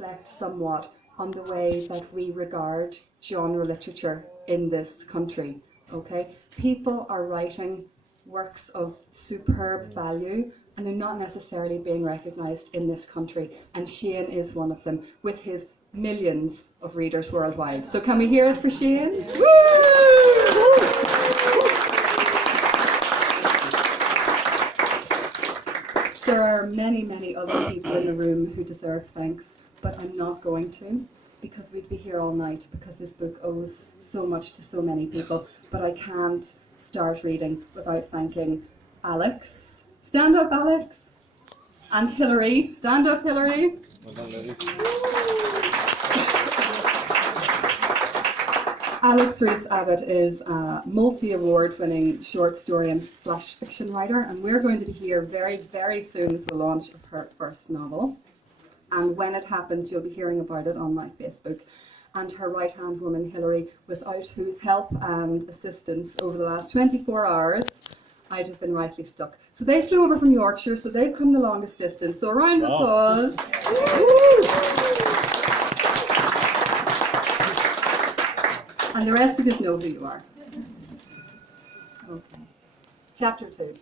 reflect somewhat on the way that we regard genre literature in this country. Okay, people are writing works of superb value and they're not necessarily being recognised in this country, and Shane is one of them, with his millions of readers worldwide. So can we hear it for Shane? Woo! There are many, many other people in the room who deserve thanks, but I'm not going to, because we'd be here all night, because this book owes so much to so many people. But I can't start reading without thanking Alex. Stand up, Alex. And Hilary. Stand up, Hilary. Well done, ladies. Alex Rees-Abbott is a multi-award-winning short story and flash fiction writer, and we're going to be here very, very soon for the launch of her first novel. And when it happens, you'll be hearing about it on my Facebook. And her right-hand woman, Hilary, without whose help and assistance over the last 24 hours, I'd have been rightly stuck. So they flew over from Yorkshire, so they've come the longest distance. So a round of applause. And the rest of you know who you are. Okay. Chapter 2.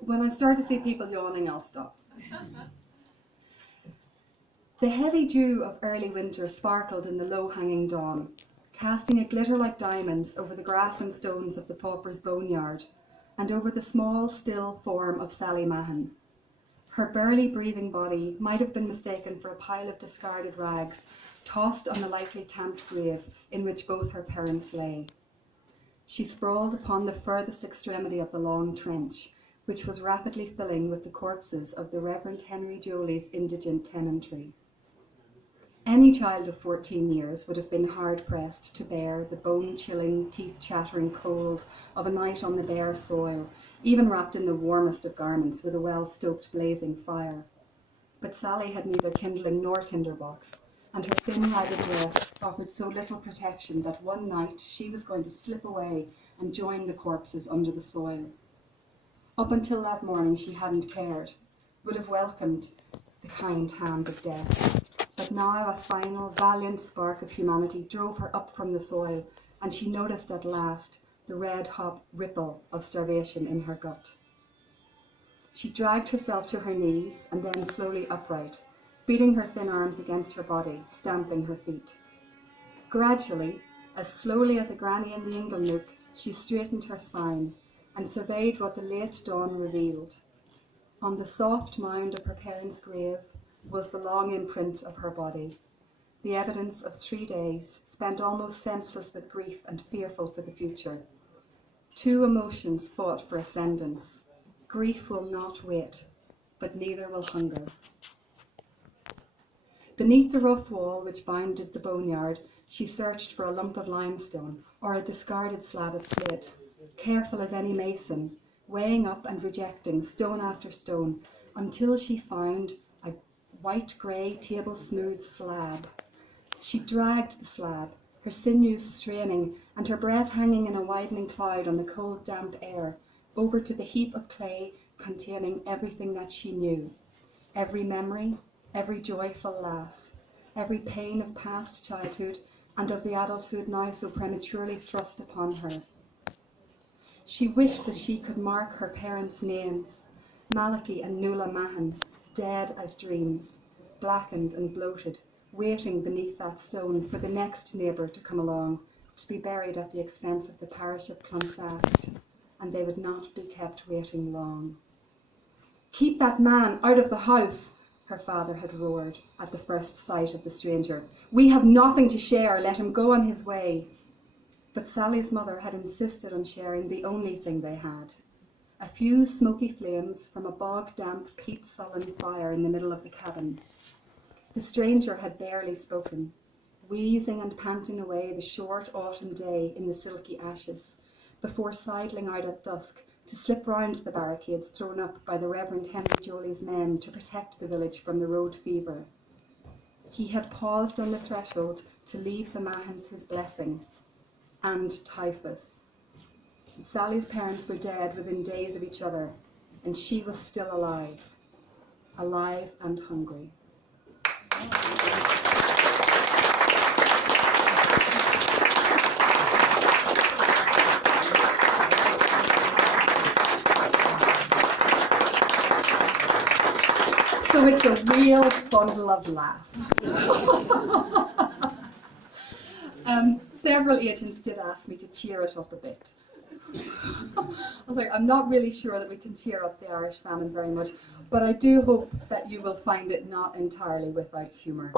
When I start to see people yawning, I'll stop. The heavy dew of early winter sparkled in the low-hanging dawn, casting a glitter like diamonds over the grass and stones of the pauper's boneyard, and over the small, still form of Sally Mahon. Her burly, breathing body might have been mistaken for a pile of discarded rags, tossed on the lightly tamped grave in which both her parents lay. She sprawled upon the furthest extremity of the long trench, which was rapidly filling with the corpses of the Reverend Henry Jolie's indigent tenantry. Any child of 14 years would have been hard-pressed to bear the bone-chilling, teeth-chattering cold of a night on the bare soil, even wrapped in the warmest of garments with a well-stoked blazing fire. But Sally had neither kindling nor tinderbox, and her thin, ragged dress offered so little protection that one night she was going to slip away and join the corpses under the soil. Up until that morning she hadn't cared, would have welcomed the kind hand of death. But now a final, valiant spark of humanity drove her up from the soil, and she noticed at last the red-hot ripple of starvation in her gut. She dragged herself to her knees and then slowly upright, beating her thin arms against her body, stamping her feet. Gradually, as slowly as a granny in the inglenook, she straightened her spine and surveyed what the late dawn revealed. On the soft mound of her parents' grave was the long imprint of her body, the evidence of 3 days spent almost senseless with grief and fearful for the future. Two emotions fought for ascendance. Grief will not wait, but neither will hunger. Beneath the rough wall which bounded the boneyard, she searched for a lump of limestone or a discarded slab of slate, careful as any mason, weighing up and rejecting stone after stone, until she found a white-grey, table-smooth slab. She dragged the slab, her sinews straining and her breath hanging in a widening cloud on the cold, damp air, over to the heap of clay containing everything that she knew, every memory, every joyful laugh, every pain of past childhood and of the adulthood now so prematurely thrust upon her. She wished that she could mark her parents' names, Malachi and Nuala Mahon, dead as dreams, blackened and bloated, waiting beneath that stone for the next neighbour to come along, to be buried at the expense of the parish of Clonsast, and they would not be kept waiting long. "Keep that man out of the house," her father had roared at the first sight of the stranger. "We have nothing to share, let him go on his way." But Sally's mother had insisted on sharing the only thing they had, a few smoky flames from a bog-damp, peat-sullen fire in the middle of the cabin. The stranger had barely spoken, wheezing and panting away the short autumn day in the silky ashes, before sidling out at dusk to slip round the barricades thrown up by the Reverend Henry Jolie's men to protect the village from the road fever. He had paused on the threshold to leave the Mahons his blessing, and typhus. Sally's parents were dead within days of each other, and she was still alive. alive and hungry. So it's a real bundle of laughs. Several agents did ask me to cheer it up a bit. I was like, I'm not really sure that we can cheer up the Irish famine very much, but I do hope that you will find it not entirely without humour,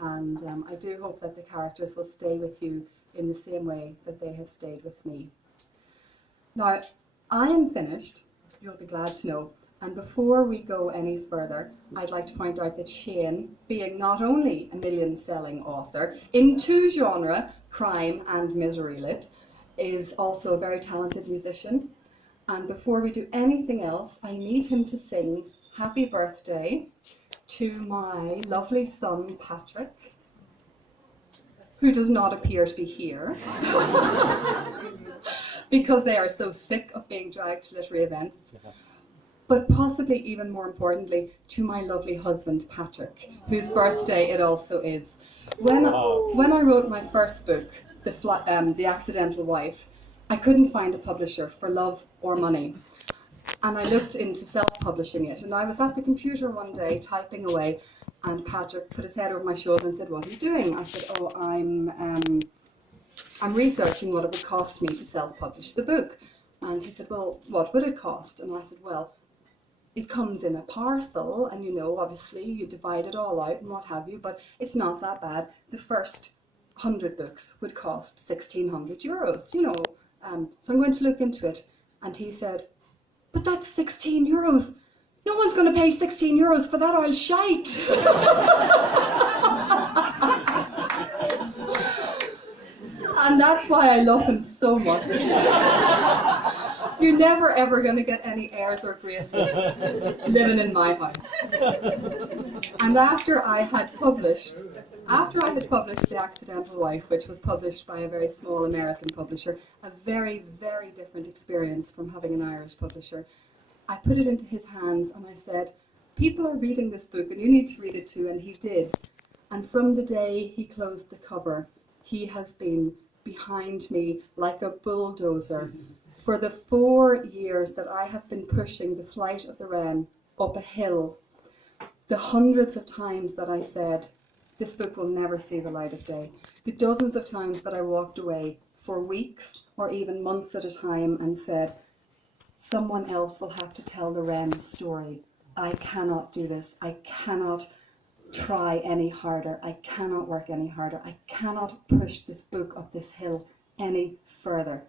and I do hope that the characters will stay with you in the same way that they have stayed with me. Now, I am finished, you'll be glad to know, and before we go any further, I'd like to point out that Shane, being not only a million-selling author in 2 genres, crime and misery lit, is also a very talented musician. And before we do anything else, I need him to sing Happy Birthday to my lovely son, Patrick, who does not appear to be here, because they are so sick of being dragged to literary events. But possibly even more importantly, to my lovely husband, Patrick, whose birthday it also is. When I wrote my first book, The Accidental Wife, I couldn't find a publisher for love or money. And I looked into self-publishing it. And I was at the computer one day typing away, and Patrick put his head over my shoulder and said, "What are you doing?" I said, "Oh, I'm researching what it would cost me to self-publish the book." And he said, "Well, what would it cost?" And I said, "Well, it comes in a parcel, and you know, obviously you divide it all out and what have you, but it's not that bad. The first 100 books would cost €1,600, you know, so I'm going to look into it." And he said, "But that's €16. No one's going to pay €16 for that oil shite." And that's why I love him so much. You're never ever going to get any airs or graces living in my house. And after I had published The Accidental Wife, which was published by a very small American publisher, a very, very different experience from having an Irish publisher, I put it into his hands and I said, "People are reading this book and you need to read it too," and he did. And from the day he closed the cover, he has been behind me like a bulldozer for the 4 years that I have been pushing The Flight of the Wren up a hill. The hundreds of times that I said, "This book will never see the light of day." The dozens of times that I walked away for weeks or even months at a time and said, "Someone else will have to tell the Wren story. I cannot do this. I cannot try any harder. I cannot work any harder. I cannot push this book up this hill any further."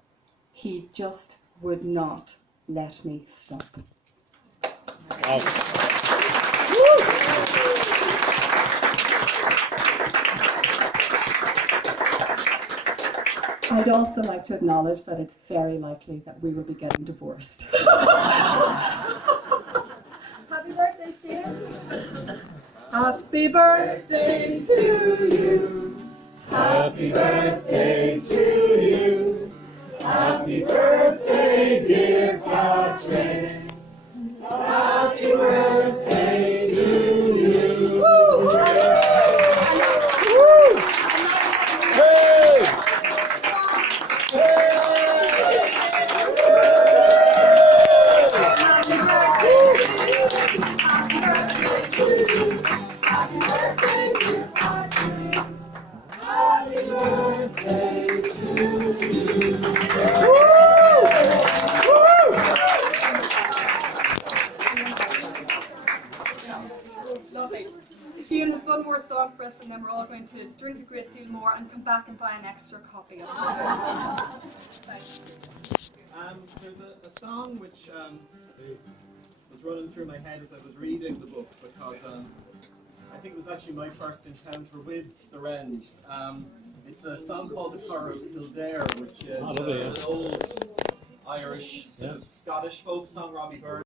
He just would not let me stop. Wow. I'd also like to acknowledge that it's very likely that we will be getting divorced. Happy birthday, Shane. Happy birthday to you. Happy birthday to you. Happy birthday, dear Patrick. Happy birthday to you. Woo! Hey! Happy birthday to you. Happy birthday to Patrick. Happy birthday to you. Lovely. Shane has one more song for us, and then we're all going to drink a great deal more and come back and buy an extra copy of it. Thanks. There's a song which was running through my head as I was reading the book, because I think it was actually my first encounter with the Wrens. It's a song called The Curragh of Kildare, which is an old Irish, sort of Scottish folk song. Robbie Byrne